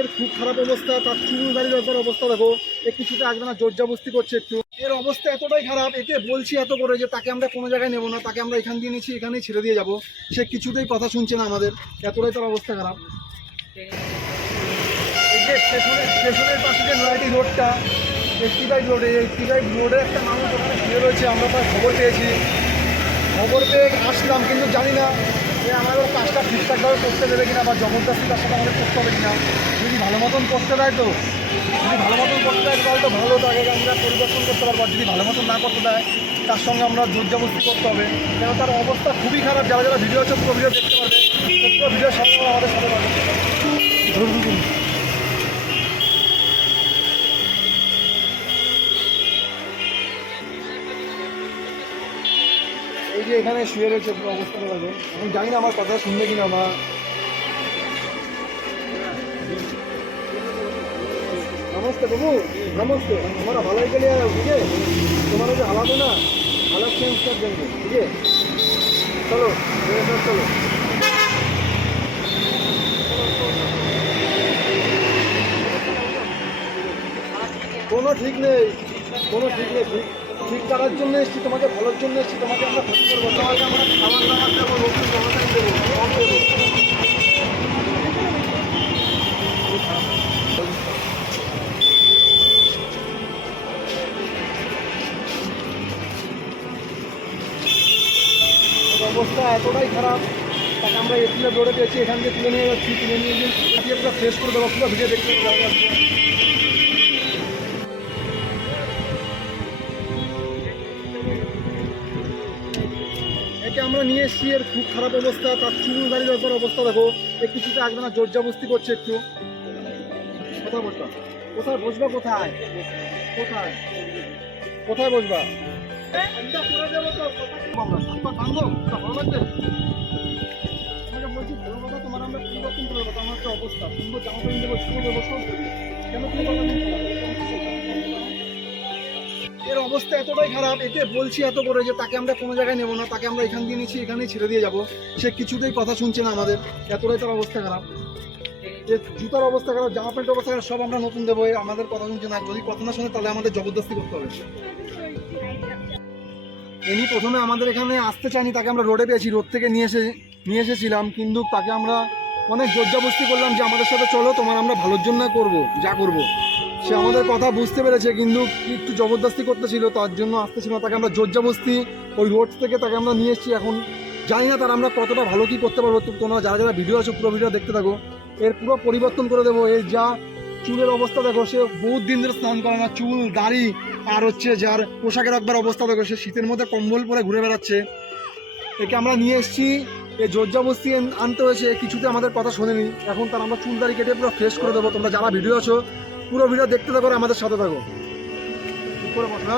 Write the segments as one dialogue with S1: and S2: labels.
S1: এর খুব খারাপ অবস্থা, তার চুল গাড়ির একবার অবস্থা দেখো। এ কিছুতে আসবে না জোরজাবস্তি করছে একটু। এর অবস্থা এতটাই খারাপ এতে বলছি এত করে যে তাকে আমরা কোনো জায়গায় নেব না, তাকে আমরা এখান দিয়ে নিচ্ছি এখানেই ছেড়ে দিয়ে যাব। সে কিছুতেই কথা শুনছে না আমাদের, এতটাই তার অবস্থা খারাপ। এই যে স্টেশনের পাশে যে নয়াটি রোডটা এইটটি ফাইভ রোডে এইটটি ফাইভ রোডে একটা মানুষ ওখানে রয়েছে, আমরা তার খবর পেয়েছি। খবর পেয়ে আসলাম, কিন্তু জানি না যে আমাদের কাজটা ঠিকঠাকভাবে করতে দেবে কিনা বা জবরদস্তি তার সাথে আমাদের করতে হবে কিনা? যদি ভালো মতন করতে দেয় তো। যদি ভালো মতন করতে দেয় তাহলে তো ভালো তাকে আমরা পরিবর্তন করতে পারব। যদি ভালো মতন না করতে দেয়, তার সঙ্গে আমরা ধৈর্যবস্তি করতে হবে। কেন তার অবস্থা খুবই খারাপ। যারা যারা ভিডিও আছে পুরো ভিডিও দেখতে পারবে পুরো ভিডিও সাথে আমাদের সাথে পাবে। যে এখানে শুয়ে রয়েছে অবস্থা বাজে আমি জানি না আমার কথা শুনবে কিনা বা নমস্তে বাবু নমস্তে। আমার ভালোই গেলে বুঝে তোমার যে আলাদা না, আলাদা চেঞ্জ কর জানবে বুঝে চলো চলো। কোনো ঠিক নেই, কোনো ঠিক নেই, ঠিক। ঠিক করার জন্য এসেছি, তোমাকে ভালোর জন্য এসেছি, তোমাকে আমরা ক্ষতি করব। তোমাকে আমরা খাবার দাবার দেবো দেবো অবস্থা এতটাই খারাপ, তাকে আমরা এপ্রিলে দৌড়ে পেয়েছি, এখান থেকে তুলে নিয়ে যাচ্ছি, তুলে নিয়ে গিয়ে পুরো ফ্রেশ করে দেবো, পুরো ভিডিও দেখতে পাবো নিয়ে এর খুব খারাপ অবস্থা, তার চুল গাড়ির একবার অবস্থা দেখো। এ কিছুতে আসবে না জোরজাবস্তি করছে একটু। কোথায় বসবা? কোথায় বসবা কোথায়? কোথায়? কোথায় বসবা? বলছি, ভালো কথা তোমার আমরা দেবো আমার একটা অবস্থা। সুন্দর জামা প্যান্ট দেবো শুরু দেবো সব কেন কথা এর অবস্থা এতটাই খারাপ, একে বলছি এত করে যে তাকে আমরা কোনো জায়গায় নেব না, তাকে আমরা এখান দিয়ে নিচ্ছি, এখানেই ছেড়ে দিয়ে যাব। সে কিছুতেই কথা শুনছে না আমাদের, এতটাই তার অবস্থা খারাপ। যে জুতার অবস্থা খারাপ, জামা প্যান্টের অবস্থা খারাপ, সব আমরা নতুন দেবো আমাদের কথা শুনছে না। যদি কথা না শুনে, তাহলে আমাদের জবরদস্তি করতে হবে। ইনি প্রথমে আমাদের এখানে আসতে চাইনি তাকে আমরা রোডে পেয়েছি রোড থেকে নিয়ে এসে নিয়ে এসেছিলাম, কিন্তু তাকে আমরা অনেক জোরজাবস্তি করলাম যে আমাদের সাথে চলো, তোমার আমরা ভালোর জন্য করব, যা করব। সে আমাদের কথা বুঝতে পেরেছে, কিন্তু একটু জবরদস্তি করতেছিল, তার জন্য আসতেছিল না। তাকে আমরা জোরজাবস্তি ওই রোড থেকে তাকে আমরা নিয়ে এসেছি। এখন জানি না তার আমরা কতটা ভালো কি করতে পারব। তোমরা যারা যারা ভিডিও আছো পুরো ভিডিও দেখতে থাকো। এর পুরো পরিবর্তন করে দেবো। এর যা চুলের অবস্থা দেখো, সে বহুত দিন ধরে স্নান করে না। চুল, দাড়ি আর হচ্ছে যার পোশাকের একবার অবস্থা দেখো, সে শীতের মধ্যে কম্বল পরে ঘুরে বেড়াচ্ছে। একে আমরা নিয়ে এসেছি। এই জোরজাবস্তি আন- আনতে হয়েছে কিছুতে আমাদের কথা শোনেনি। এখন তার আমরা চুল, দাড়ি কেটে পুরো ফ্রেশ করে দেবো। তোমরা যারা ভিডিও আছো পুরো ভিডিও দেখতে থাকো আমাদের সাথে থাকো। করে বসো,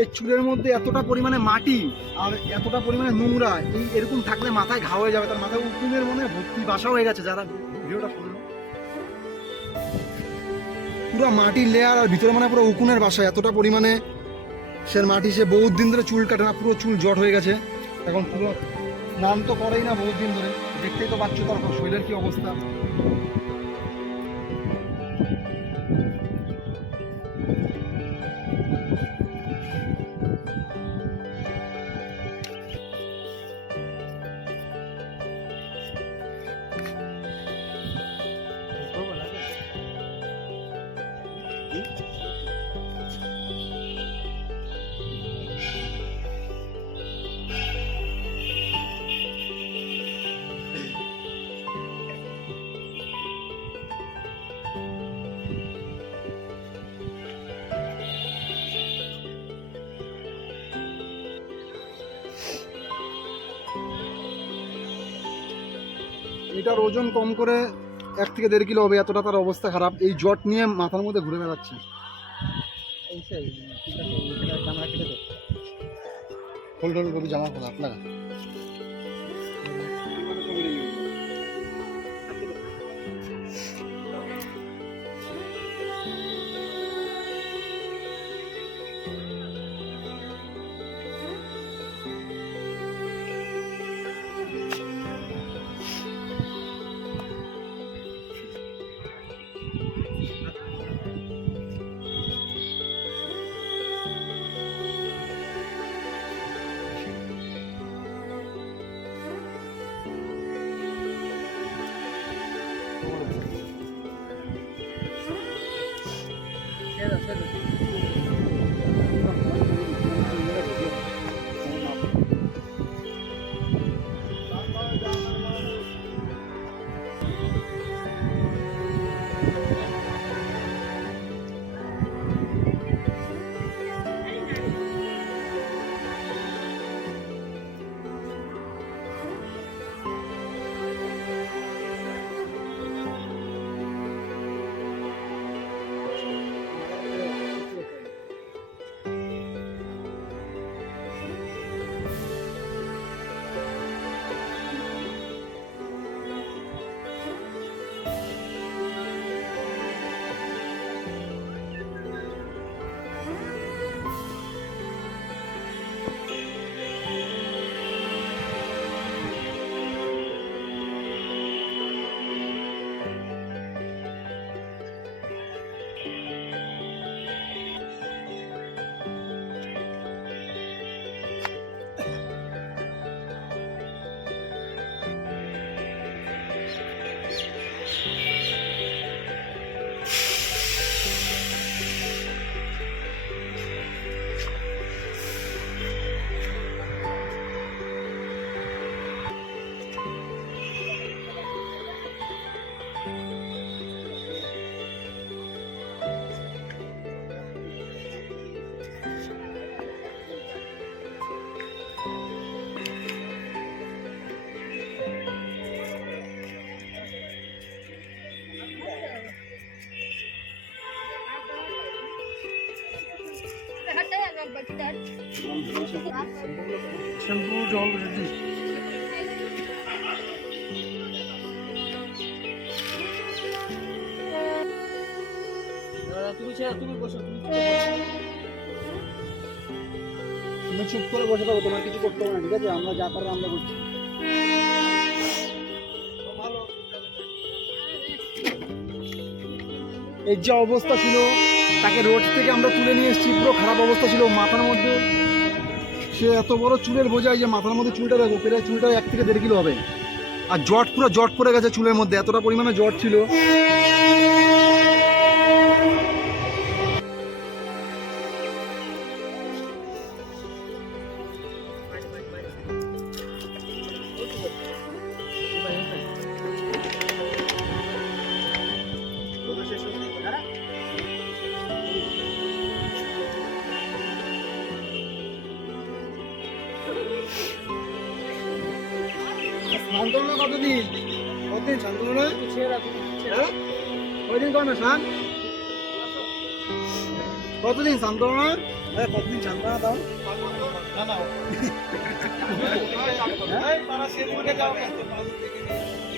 S1: এই চুলের মধ্যে এতটা পরিমাণে মাটি আর এতটা পরিমাণে নোংরা, এই এরকম থাকলে মাথায় ঘা হয়ে যাবে, তার মাথায় উকুনের মনে ভর্তি বাসা হয়ে গেছে, যারা ভিডিওটা শুনলো। পুরো মাটির লেয়ার আর ভিতরে মানে পুরো উকুনের বাসা, এতটা পরিমাণে সে মাটি, সে বহুত দিন ধরে চুল কাটে না, পুরো চুল জট হয়ে গেছে। এখন পুরো নাম তো করেই না বহুত দিন ধরে, দেখতেই তো পাচ্ছ তার শরীরের কি অবস্থা। এটার ওজন কম করে এক থেকে দেড় কিলো হবে, এতটা তার অবস্থা খারাপ। এই জট নিয়ে মাথার মধ্যে ঘুরে বেড়াচ্ছে। জামা খোলা লাগা।
S2: ছেড়ে দাও, ছেড়ে দাও।
S1: শ্যাম্পু জল রেডি।
S2: তুমি তুমি বসো তুমি চুপ করে। বসো। তুমি চুপ করে বসে থাকো তোমার কিছু করতে হবে না ঠিক আছে? আমরা যা করার আমরা করছি।
S1: এর যে অবস্থা ছিল তাকে রোড থেকে আমরা তুলে নিয়ে এসেছি। পুরো খারাপ অবস্থা ছিল মাথার মধ্যে। সে এত বড় চুলের বোঝায় যে মাথার মধ্যে চুলটা দেখো প্রায় চুলটা এক থেকে দেড় কিলো হবে। আর জট পুরো জট পড়ে গেছে চুলের মধ্যে, এতটা পরিমাণে জট ছিল।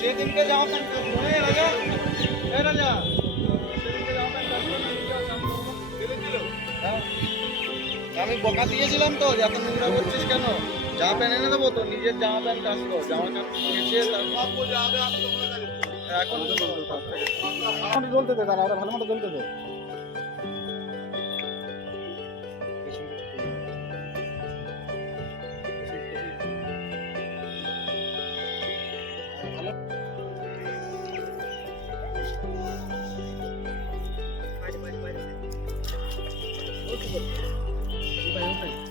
S2: সেদিনকে যাওয়া প্যান্ট কাটলো, এই রাজা, এই রাজা, সেদিনকে যাওয়া প্যান্ট কাটলো, নিজেও জানতো না, দিল। হ্যাঁ। আমি বকা দিয়েছিলাম তো যে এত নোংরা করছিস কেন? জামা প্যান্ট এনে দেবো তো নিজের জামা প্যান্ট কাজ জামা প্যান্ট কেচে এখন
S1: জ্বলতে দে দাঁড়া ভালো মতো জ্বলতে দে। Bye, bye.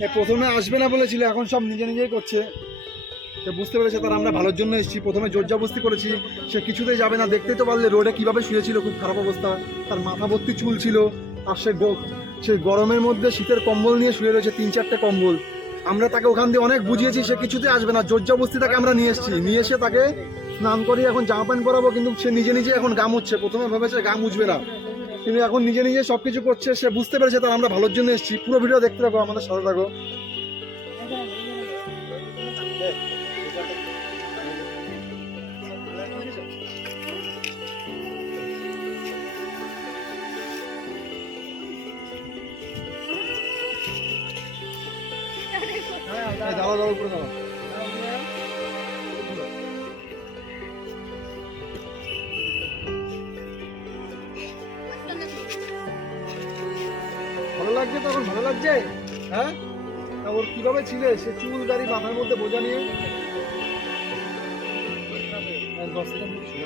S1: প্রথমে আসবে না বলেছিল, এখন সব নিজে নিজেই করছে। সে বুঝতে পেরেছে তার আমরা ভালোর জন্য এসেছি, প্রথমে জোরজাবস্তি করেছি, সে কিছুতেই যাবে না, দেখতেই তো পারলে রোডে কীভাবে শুয়েছিল, খুব খারাপ অবস্থা। তার মাথা ভর্তি চুল ছিল, আর সে গ- সে গরমের মধ্যে শীতের কম্বল নিয়ে শুয়ে রয়েছে, তিন চারটে কম্বল। আমরা তাকে ওখান দিয়ে অনেক বুঝিয়েছি, সে কিছুতে আসবে না জোরজাবস্তি তাকে আমরা নিয়ে এসেছি। নিয়ে এসে তাকে স্নান করিয়ে এখন জামা প্যান্ট করাবো কিন্তু সে নিজে নিজে এখন গাম উঠছে প্রথমে ভেবেছে গাম উঠবে না। কিন্তু এখন নিজে নিজে সবকিছু করছে, সে বুঝতে পেরেছে তার আমরা ভালোর জন্য এসেছি। পুরো ভিডিও দেখতে থাকো, আমাদের সাথে থাকো। উপরে দাঁড়াও। লাগছে তখন ভালো লাগছে? হ্যাঁ? তা ওর কীভাবে ছিলে? সে চুল দাড়ি মাথার মধ্যে বোঝা নিয়ে? হ্যাঁ, দশ সেকেন্ড ছিল।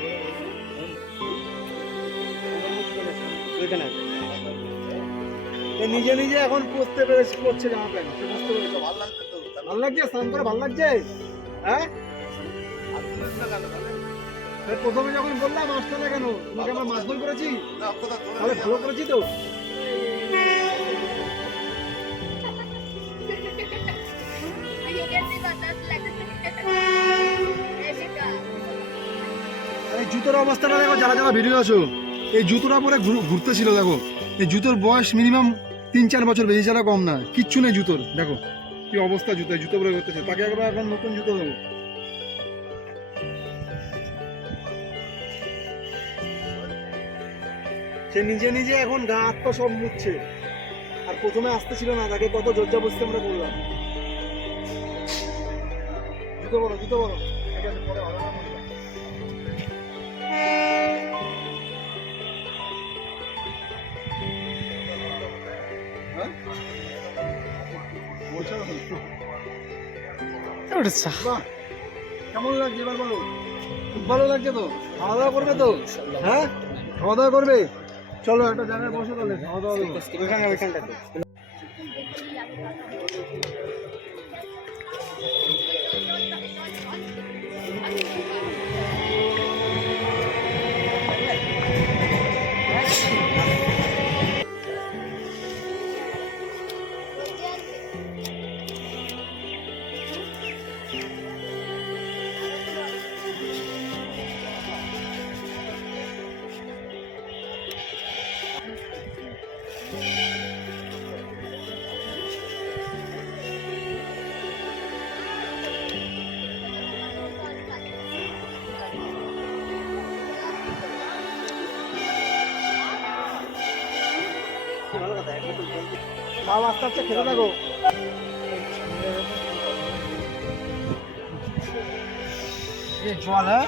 S1: নিজে নিজে এখন পরতে পেরেছে করছে জামা প্যান্ট বুঝতে পেরেছে।
S2: ভালো লাগছে তো
S1: ভালো লাগছে? স্নান করে ভালো লাগছে? হ্যাঁ? প্রথমে যখন বললাম আসতে না কেন? তোমাকে আমরা মাছ করেছি? তাহলে ভালো করেছি তো? অবস্থাটা দেখো, যারা যারা ভিডিও আছো, এই জুতোটা পরে ঘুর- ঘুরতেছিল, দেখো। এই জুতোর বয়স মিনিমাম তিন চার বছর বেশি ছাড়া কম না, কিচ্ছু নেই জুতোর, দেখো। কি অবস্থা জুতো জুতো পরে ঘুরতেছে। তাকে একবার এখন নতুন জুতো দেবো। সে নিজে নিজে এখন গা হাত সব মুছছে। আর প্রথমে আসতে ছিল না, তাকে কত জর্জা বসতে আমরা করলাম। জুতো বলো জুতো বলো পরে। কেমন লাগছে এবার বলো? খুব ভালো লাগছে তো? খাওয়া দাওয়া করবে তো? হ্যাঁ? খাওয়া দাওয়া করবে? চলো একটা জায়গায় বসে তাহলে খাওয়া দাওয়া ওইখানে ওইখানটাতে। খাও আস্তে আস্তে খেতে থাকো। জল হ্যাঁ?